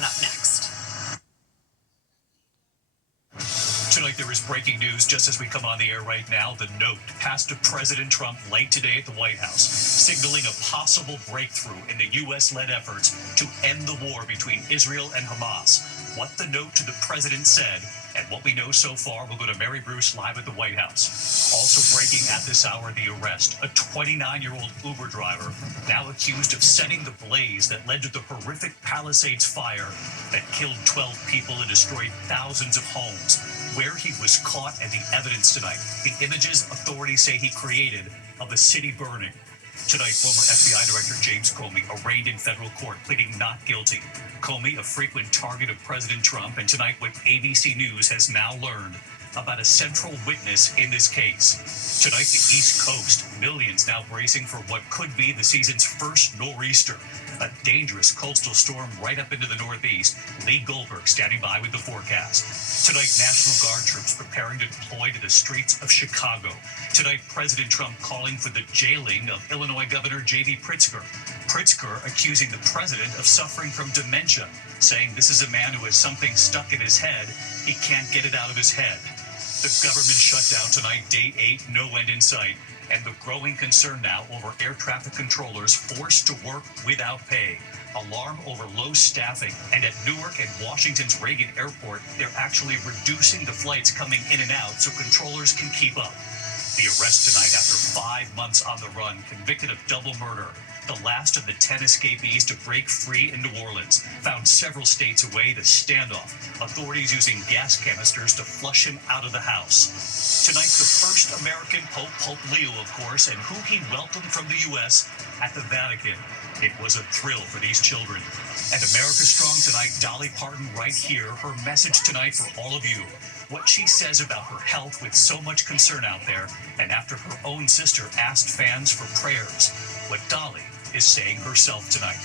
on up next. Tonight, there is breaking news just as we come on the air right now. The note passed to President Trump late today at the White House, signaling a possible breakthrough in the U.S.-led efforts to end the war between Israel and Hamas. What the note to the president said and what we know so far, we'll go to Mary Bruce live at the White House. Also breaking at this hour, the arrest. A 29-year-old Uber driver now accused of setting the blaze that led to the horrific Palisades fire that killed 12 people and destroyed thousands of homes. Where he was caught and the evidence tonight. The images authorities say he created of the city burning. Tonight, former FBI Director James Comey arraigned in federal court, pleading not guilty. Comey, a frequent target of President Trump, and tonight what ABC News has now learned about a central witness in this case. Tonight, the East Coast, millions now bracing for what could be the season's first nor'easter. A dangerous coastal storm right up into the Northeast. Lee Goldberg standing by with the forecast. Tonight, National Guard troops preparing to deploy to the streets of Chicago. Tonight, President Trump calling for the jailing of Illinois Governor J.B. Pritzker. Pritzker accusing the president of suffering from dementia, saying this is a man who has something stuck in his head. He can't get it out of his head. The government shutdown tonight, day 8, no end in sight. And the growing concern now over air traffic controllers forced to work without pay. Alarm over low staffing. And at Newark and Washington's Reagan Airport, they're actually reducing the flights coming in and out so controllers can keep up. The arrest tonight after 5 months on the run, convicted of double murder. The last of the 10 escapees to break free in New Orleans, found several states away to standoff. Authorities using gas canisters to flush him out of the house. Tonight, the first American Pope, Pope Leo, of course, and who he welcomed from the U.S. at the Vatican. It was a thrill for these children. And America Strong tonight, Dolly Parton right here. Her message tonight for all of you. What she says about her health with so much concern out there, and after her own sister asked fans for prayers. What Dolly is saying herself tonight.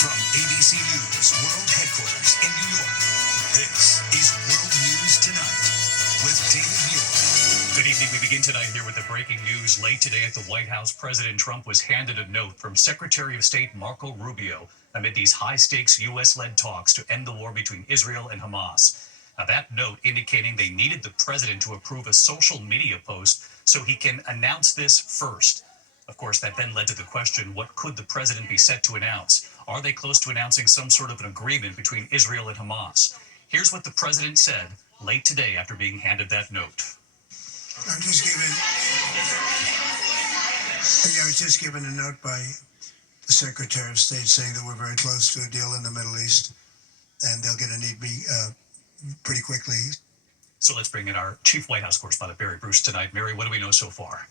From ABC News World Headquarters in New York, this is World News Tonight with David Muir. Good evening. We begin tonight here with the breaking news. Late today at the White House, President Trump was handed a note from Secretary of State Marco Rubio amid these high-stakes U.S.-led talks to end the war between Israel and Hamas. Now, that note indicating they needed the president to approve a social media post so he can announce this first. Of course, that then led to the question, what could the president be set to announce? Are they close to announcing some sort of an agreement between Israel and Hamas? Here's what the president said late today after being handed that note. I was just given a note by the Secretary of State saying that we're very close to a deal in the Middle East, and they're going to need me pretty quickly. So let's bring in our chief White House correspondent, Mary Bruce, tonight. Mary, what do we know so far?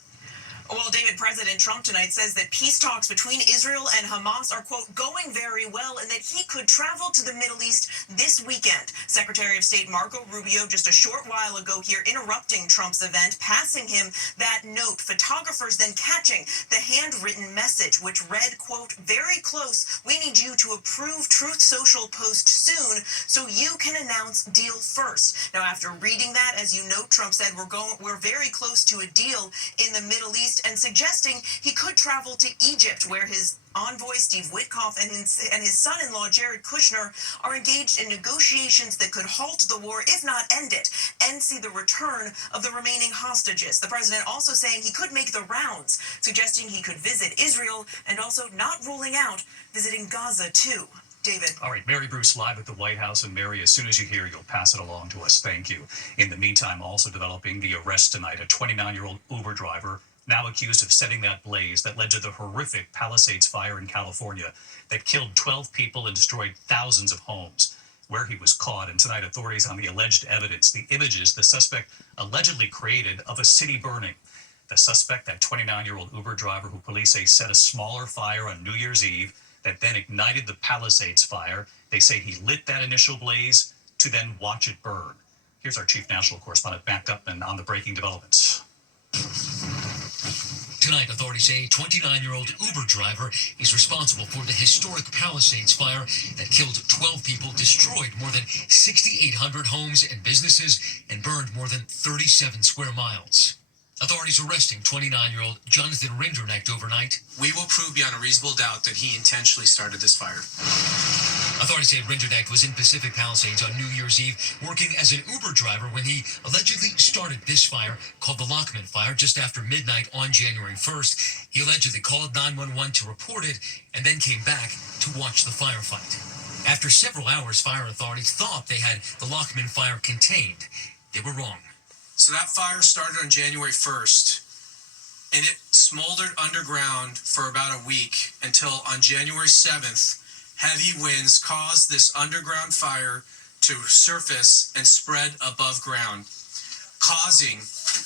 Well, David, President Trump tonight says that peace talks between Israel and Hamas are, quote, going very well, and that he could travel to the Middle East this weekend. Secretary of State Marco Rubio just a short while ago here interrupting Trump's event, passing him that note. Photographers then catching the handwritten message, which read, quote, very close. We need you to approve Truth Social post soon so you can announce deal first. Now, after reading that, as you note, Trump said we're very close to a deal in the Middle East, and suggesting he could travel to Egypt, where his envoy Steve Witkoff and his son-in-law Jared Kushner are engaged in negotiations that could halt the war, if not end it, and see the return of the remaining hostages. The president also saying he could make the rounds, suggesting he could visit Israel, and also not ruling out visiting Gaza too. David. All right, Mary Bruce live at the White House. And Mary, as soon as you hear, you'll pass it along to us. Thank you. In the meantime, also developing the arrest tonight, a 29-year-old Uber driver now accused of setting that blaze that led to the horrific Palisades fire in California that killed 12 people and destroyed thousands of homes. Where he was caught, and tonight authorities on the alleged evidence, the images the suspect allegedly created of a city burning. The suspect, that 29-year-old Uber driver who police say set a smaller fire on New Year's Eve that then ignited the Palisades fire. They say he lit that initial blaze to then watch it burn. Here's our chief national correspondent, Matt Gutman, on the breaking developments. Tonight, authorities say a 29-year-old Uber driver is responsible for the historic Palisades fire that killed 12 people, destroyed more than 6,800 homes and businesses, and burned more than 37 square miles. Authorities arresting 29-year-old Jonathan Rinderknecht overnight. We will prove beyond a reasonable doubt that he intentionally started this fire. Authorities say Rinderknecht was in Pacific Palisades on New Year's Eve working as an Uber driver when he allegedly started this fire called the Lockman Fire just after midnight on January 1st. He allegedly called 911 to report it and then came back to watch the firefight. After several hours, fire authorities thought they had the Lockman Fire contained. They were wrong. So that fire started on January 1st, and it smoldered underground for about a week until on January 7th, heavy winds caused this underground fire to surface and spread above ground, causing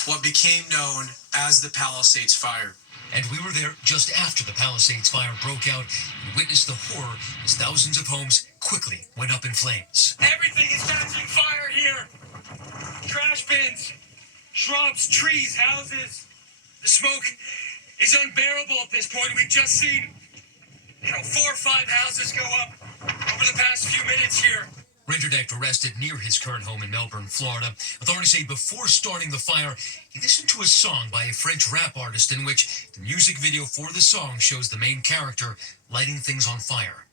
what became known as the Palisades Fire. And we were there just after the Palisades Fire broke out and witnessed the horror as thousands of homes quickly went up in flames. Everything is catching fire here. Trash bins, shrubs, trees, houses. The smoke is unbearable at this point. We've just seen 4 or 5 houses go up over the past few minutes here. Rinderknecht arrested near his current home in Melbourne, Florida. Authorities say before starting the fire, he listened to a song by a French rap artist in which the music video for the song shows the main character lighting things on fire.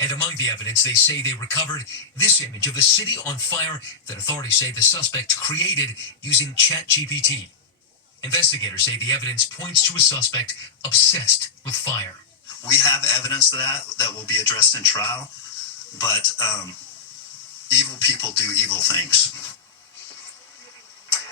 And among the evidence, they say they recovered this image of a city on fire that authorities say the suspect created using ChatGPT. Investigators say the evidence points to a suspect obsessed with fire. We have evidence of that will be addressed in trial, but evil people do evil things.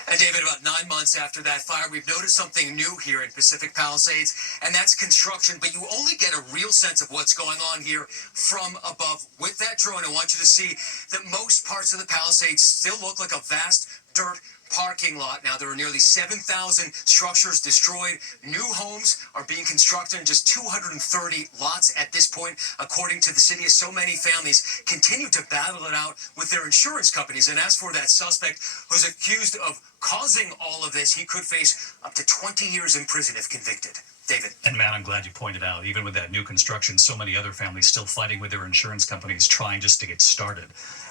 And David, about 9 months after that fire, we've noticed something new here in Pacific Palisades, and that's construction. But you only get a real sense of what's going on here from above. With that drone, I want you to see that most parts of the Palisades still look like a vast dirt parking lot. Now, there are nearly 7,000 structures destroyed. New homes are being constructed in just 230 lots at this point, according to the city, as so many families continue to battle it out with their insurance companies. And as for that suspect who's accused of causing all of this, he could face up to 20 years in prison if convicted. David. And Matt, I'm glad you pointed out, even with that new construction, so many other families still fighting with their insurance companies, trying just to get started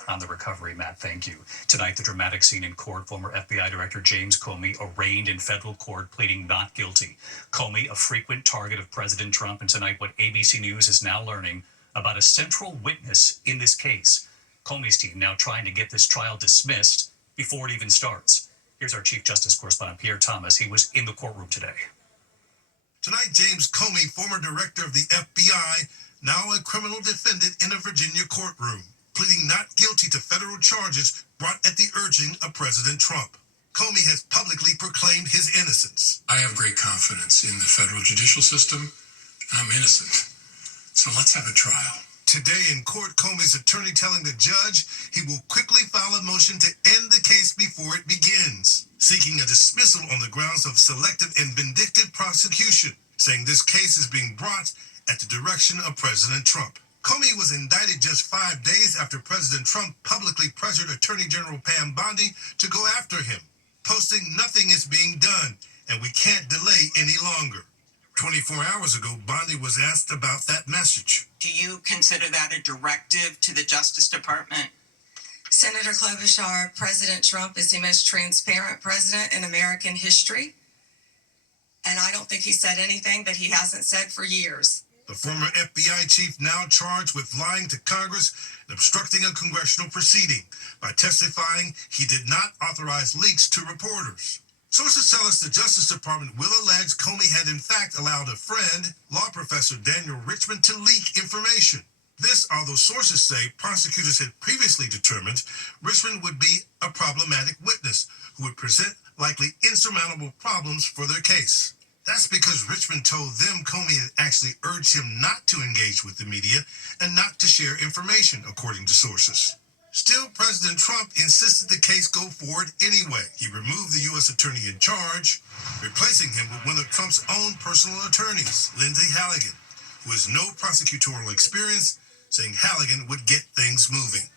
on the recovery. Matt, thank you. Tonight, the dramatic scene in court. Former FBI Director James Comey arraigned in federal court, pleading not guilty. Comey, a frequent target of President Trump, and tonight what ABC News is now learning about a central witness in this case. Comey's team now trying to get this trial dismissed before it even starts. Here's our Chief Justice correspondent, Pierre Thomas. He was in the courtroom today. Tonight, James Comey, former director of the FBI, now a criminal defendant in a Virginia courtroom, pleading not guilty to federal charges brought at the urging of President Trump. Comey has publicly proclaimed his innocence. I have great confidence in the federal judicial system. I'm innocent. So let's have a trial. Today in court, Comey's attorney telling the judge he will quickly file a motion to end the case before it begins, seeking a dismissal on the grounds of selective and vindictive prosecution, saying this case is being brought at the direction of President Trump. Comey was indicted just 5 days after President Trump publicly pressured Attorney General Pam Bondi to go after him, posting "Nothing is being done, and we can't delay any longer." 24 hours ago, Bondi was asked about that message. Do you consider that a directive to the Justice Department? Senator Klobuchar, President Trump is the most transparent president in American history. And I don't think he said anything that he hasn't said for years. The former FBI chief now charged with lying to Congress and obstructing a congressional proceeding by testifying he did not authorize leaks to reporters. Sources tell us the Justice Department will allege Comey had in fact allowed a friend, law professor Daniel Richman, to leak information. This, although sources say prosecutors had previously determined Richman would be a problematic witness who would present likely insurmountable problems for their case. That's because Richman told them Comey had actually urged him not to engage with the media and not to share information, according to sources. Still, President Trump insisted the case go forward anyway. He removed the U.S. attorney in charge, replacing him with one of Trump's own personal attorneys, Lindsay Halligan, who has no prosecutorial experience, saying Halligan would get things moving.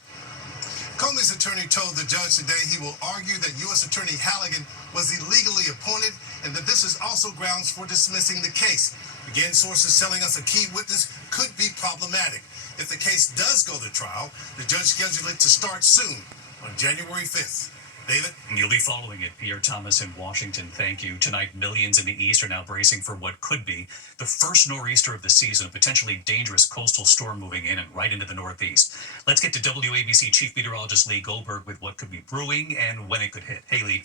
Comey's attorney told the judge today he will argue that U.S. Attorney Halligan was illegally appointed and that this is also grounds for dismissing the case. Again, sources telling us a key witness could be problematic. If the case does go to trial, the judge scheduled it to start soon on January 5th. David? And you'll be following it. Pierre Thomas in Washington, thank you. Tonight, millions in the East are now bracing for what could be the first nor'easter of the season, a potentially dangerous coastal storm moving in and right into the Northeast. Let's get to WABC Chief Meteorologist Lee Goldberg with what could be brewing and when it could hit. Hey, Lee.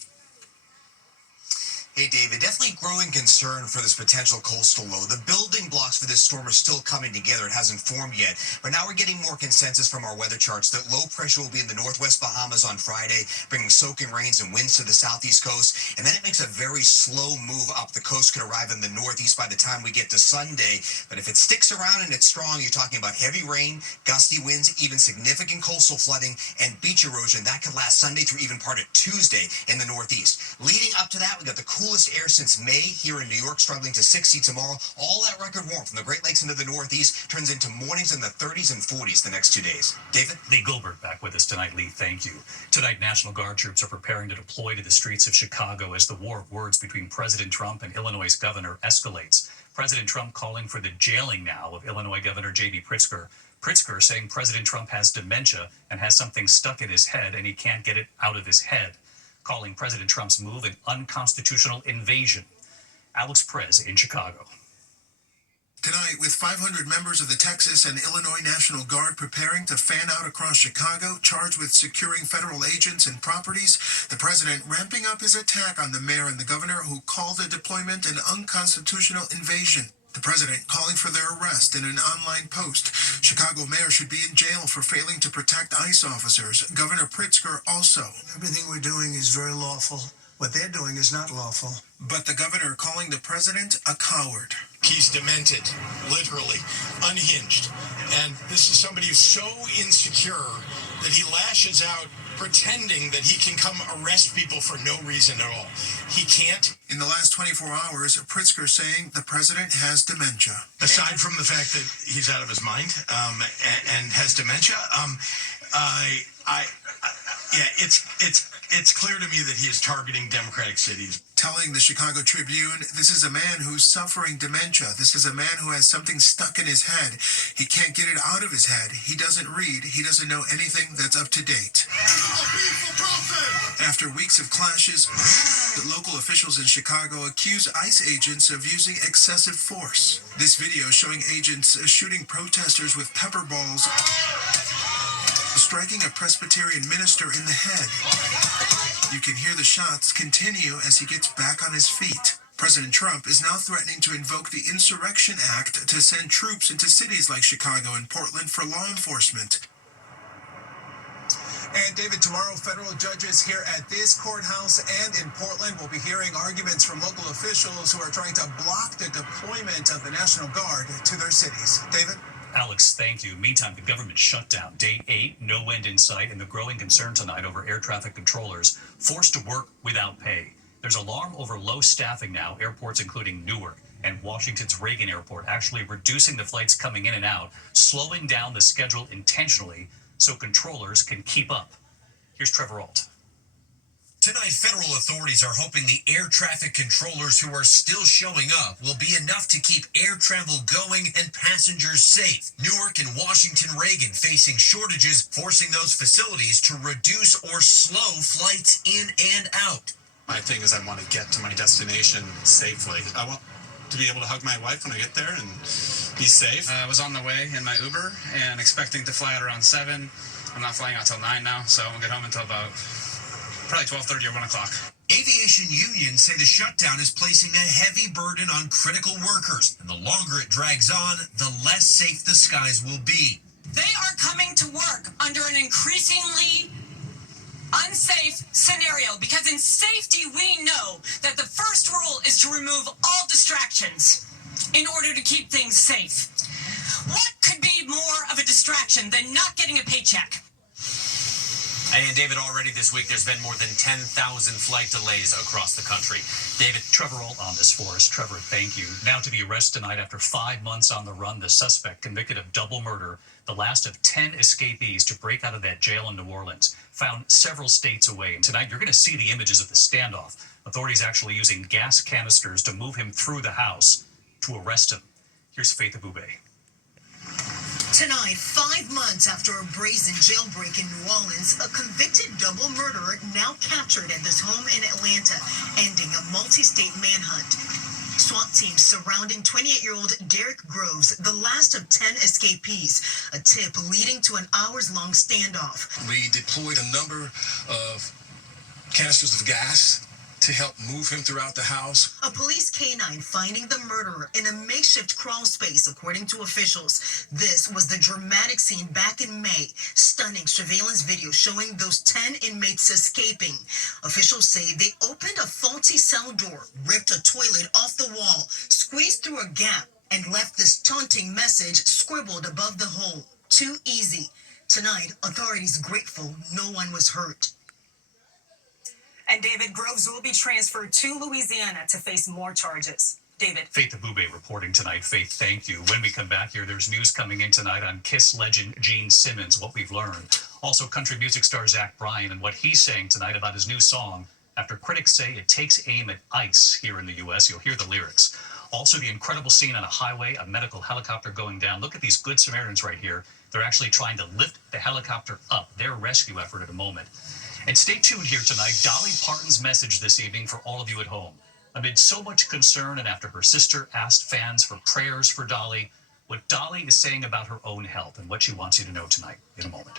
Hey, David, definitely growing concern for this potential coastal low. The building blocks for this storm are still coming together. It hasn't formed yet. But now we're getting more consensus from our weather charts that low pressure will be in the northwest Bahamas on Friday, bringing soaking rains and winds to the southeast coast. And then it makes a very slow move up. The coast could arrive in the northeast by the time we get to Sunday. But if it sticks around and it's strong, you're talking about heavy rain, gusty winds, even significant coastal flooding and beach erosion. That could last Sunday through even part of Tuesday in the northeast. Leading up to that, we got the coolest air since May here in New York, struggling to 60 tomorrow. All that record warmth from the Great Lakes into the Northeast turns into mornings in the 30s and 40s the next 2 days. David? Lee Goldberg back with us tonight. Lee, thank you. Tonight, National Guard troops are preparing to deploy to the streets of Chicago as the war of words between President Trump and Illinois' governor escalates. President Trump calling for the jailing now of Illinois Governor J.B. Pritzker. Pritzker saying President Trump has dementia and has something stuck in his head and he can't get it out of his head, calling President Trump's move an unconstitutional invasion. Alex Perez in Chicago. Tonight, with 500 members of the Texas and Illinois National Guard preparing to fan out across Chicago, charged with securing federal agents and properties, the president ramping up his attack on the mayor and the governor who called the deployment an unconstitutional invasion. The president calling for their arrest in an online post. Chicago mayor should be in jail for failing to protect ICE officers. Governor Pritzker also. Everything we're doing is very lawful. What they're doing is not lawful. But the governor calling the president a coward. He's demented, literally, unhinged. And this is somebody who's so insecure that he lashes out pretending that he can come arrest people for no reason at all. He can't. In the last 24 hours, Pritzker saying the president has dementia. Aside from the fact that he's out of his mind and has dementia, it's clear to me that he is targeting Democratic cities. Telling the Chicago Tribune, this is a man who's suffering dementia. This is a man who has something stuck in his head. He can't get it out of his head. He doesn't read. He doesn't know anything that's up to date. After weeks of clashes, the local officials in Chicago accuse ICE agents of using excessive force. This video showing agents shooting protesters with pepper balls, striking a Presbyterian minister in the head. You can hear the shots continue as he gets back on his feet. President Trump is now threatening to invoke the Insurrection Act to send troops into cities like Chicago and Portland for law enforcement. And David, tomorrow, federal judges here at this courthouse and in Portland will be hearing arguments from local officials who are trying to block the deployment of the National Guard to their cities. David? Alex, thank you. Meantime, the government shutdown. Day 8, no end in sight, and the growing concern tonight over air traffic controllers forced to work without pay. There's alarm over low staffing now. Airports including Newark and Washington's Reagan Airport actually reducing the flights coming in and out, slowing down the schedule intentionally so controllers can keep up. Here's Trevor Ault. Tonight, federal authorities are hoping the air traffic controllers who are still showing up will be enough to keep air travel going and passengers safe. Newark and Washington Reagan facing shortages, forcing those facilities to reduce or slow flights in and out. My thing is I want to get to my destination safely. I want to be able to hug my wife when I get there and be safe. I was on the way in my Uber and expecting to fly out around 7. I'm not flying out till 9 now, so I won't get home until about probably 12:30 or 1 o'clock. Aviation unions say the shutdown is placing a heavy burden on critical workers, and the longer it drags on, the less safe the skies will be. They are coming to work under an increasingly unsafe scenario because in safety we know that the first rule is to remove all distractions in order to keep things safe. What could be more of a distraction than not getting a paycheck? And David, already this week, there's been more than 10,000 flight delays across the country. David. Trevor Ault on this for us. Trevor, thank you. Now to the arrest tonight after 5 months on the run, the suspect convicted of double murder, the last of 10 escapees to break out of that jail in New Orleans, found several states away. And tonight you're going to see the images of the standoff. Authorities actually using gas canisters to move him through the house to arrest him. Here's Faith Abube. Tonight, 5 months after a brazen jailbreak in New Orleans, a convicted double murderer now captured at this home in Atlanta, ending a multi-state manhunt. SWAT teams surrounding 28-year-old Derek Groves, the last of 10 escapees, a tip leading to an hours-long standoff. We deployed a number of canisters of gas to help move him throughout the house. A police canine finding the murderer in a makeshift crawl space, according to officials. This was the dramatic scene back in May. Stunning surveillance video showing those 10 inmates escaping. Officials say they opened a faulty cell door, ripped a toilet off the wall, squeezed through a gap, and left this taunting message scribbled above the hole. Too easy. Tonight, authorities grateful no one was hurt. And David, Groves will be transferred to Louisiana to face more charges. David. Faith Abube reporting tonight. Faith, thank you. When we come back here, there's news coming in tonight on KISS legend Gene Simmons, what we've learned. Also, country music star Zach Bryan and what he's saying tonight about his new song. After critics say it takes aim at ICE here in the U.S., you'll hear the lyrics. Also, the incredible scene on a highway, a medical helicopter going down. Look at these good Samaritans right here. They're actually trying to lift the helicopter up. Their rescue effort at a moment. And stay tuned here tonight. Dolly Parton's message this evening for all of you at home. Amid so much concern and after her sister asked fans for prayers for Dolly, what Dolly is saying about her own health and what she wants you to know tonight in a moment.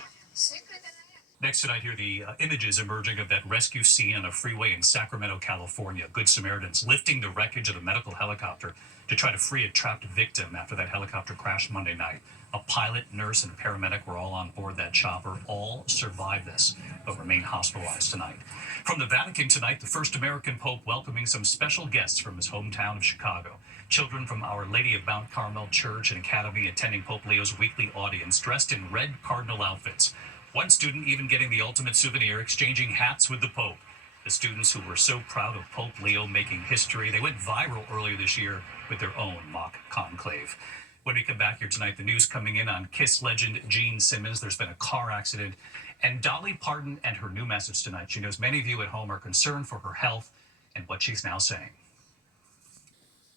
Next tonight, here the images emerging of that rescue scene on a freeway in Sacramento, California. Good Samaritans lifting the wreckage of the medical helicopter to try to free a trapped victim after that helicopter crashed Monday night. A pilot, nurse, and paramedic were all on board that chopper. All survived this, but remain hospitalized tonight. From the Vatican tonight, the first American Pope welcoming some special guests from his hometown of Chicago. Children from Our Lady of Mount Carmel Church and Academy attending Pope Leo's weekly audience, dressed in red cardinal outfits. One student even getting the ultimate souvenir, exchanging hats with the Pope. The students who were so proud of Pope Leo making history, they went viral earlier this year with their own mock conclave. When we come back here tonight, the news coming in on KISS legend Gene Simmons. There's been a car accident. And Dolly Parton and her new message tonight. She knows many of you at home are concerned for her health and what she's now saying.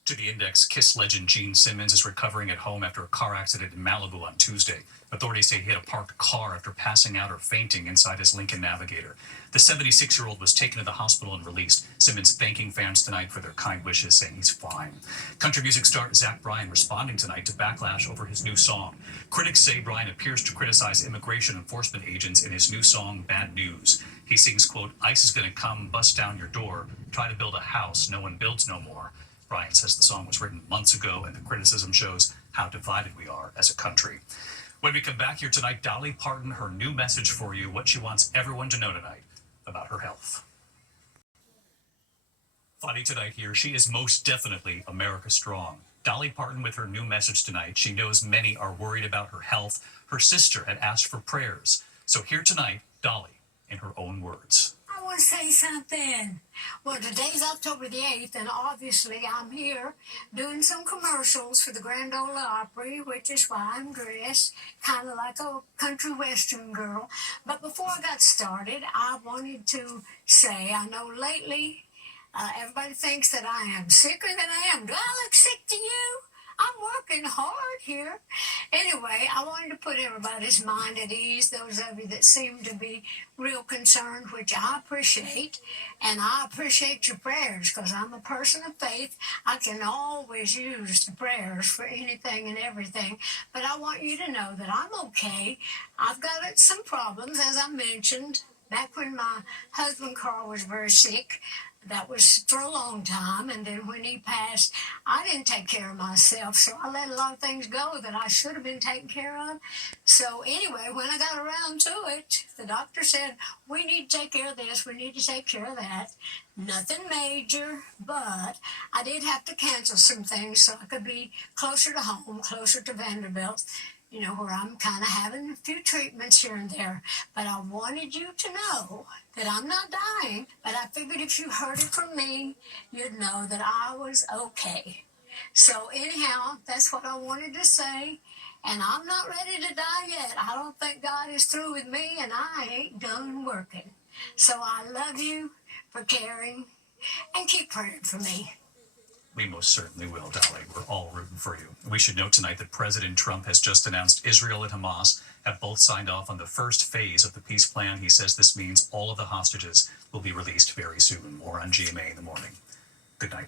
To the Index, KISS legend Gene Simmons is recovering at home after a car accident in Malibu on Tuesday. Authorities say he hit a parked car after passing out or fainting inside his Lincoln Navigator. The 76-year-old was taken to the hospital and released. Simmons thanking fans tonight for their kind wishes, saying he's fine. Country music star Zach Bryan responding tonight to backlash over his new song. Critics say Bryan appears to criticize immigration enforcement agents in his new song, Bad News. He sings, quote, ICE is going to come, bust down your door, try to build a house no one builds no more. Bryan says the song was written months ago and the criticism shows how divided we are as a country. When we come back here tonight, Dolly Parton, her new message for you, what she wants everyone to know tonight about her health. Funny tonight here, she is most definitely America strong. Dolly Parton with her new message tonight. She knows many are worried about her health. Her sister had asked for prayers. So here tonight, Dolly, in her own words. I want to say something. Well, today's October the 8th, and obviously I'm here doing some commercials for the Grand Ole Opry, which is why I'm dressed kind of like a country western girl. But before I got started, I wanted to say, I know lately everybody thinks that I am sicker than I am. Do I look sick to you? I'm working hard here. Anyway, I wanted to put everybody's mind at ease, those of you that seem to be real concerned, which I appreciate. And I appreciate your prayers because I'm a person of faith. I can always use the prayers for anything and everything. But I want you to know that I'm okay. I've got some problems, as I mentioned, back when my husband Carl was very sick. That was for a long time, and then when he passed, I didn't take care of myself, so I let a lot of things go that I should have been taken care of. So anyway, when I got around to it, the doctor said, we need to take care of this, we need to take care of that. Nothing major, but I did have to cancel some things so I could be closer to home, closer to Vanderbilt, you know, where I'm kind of having a few treatments here and there. But I wanted you to know that I'm not dying, but I figured if you heard it from me, you'd know that I was okay. So anyhow, that's what I wanted to say, and I'm not ready to die yet. I don't think God is through with me, and I ain't done working. So I love you for caring, and keep praying for me. We most certainly will, Dolly. We're all rooting for you. We should note tonight that President Trump has just announced Israel and Hamas have both signed off on the first phase of the peace plan. He says this means all of the hostages will be released very soon. More on GMA in the morning. Good night.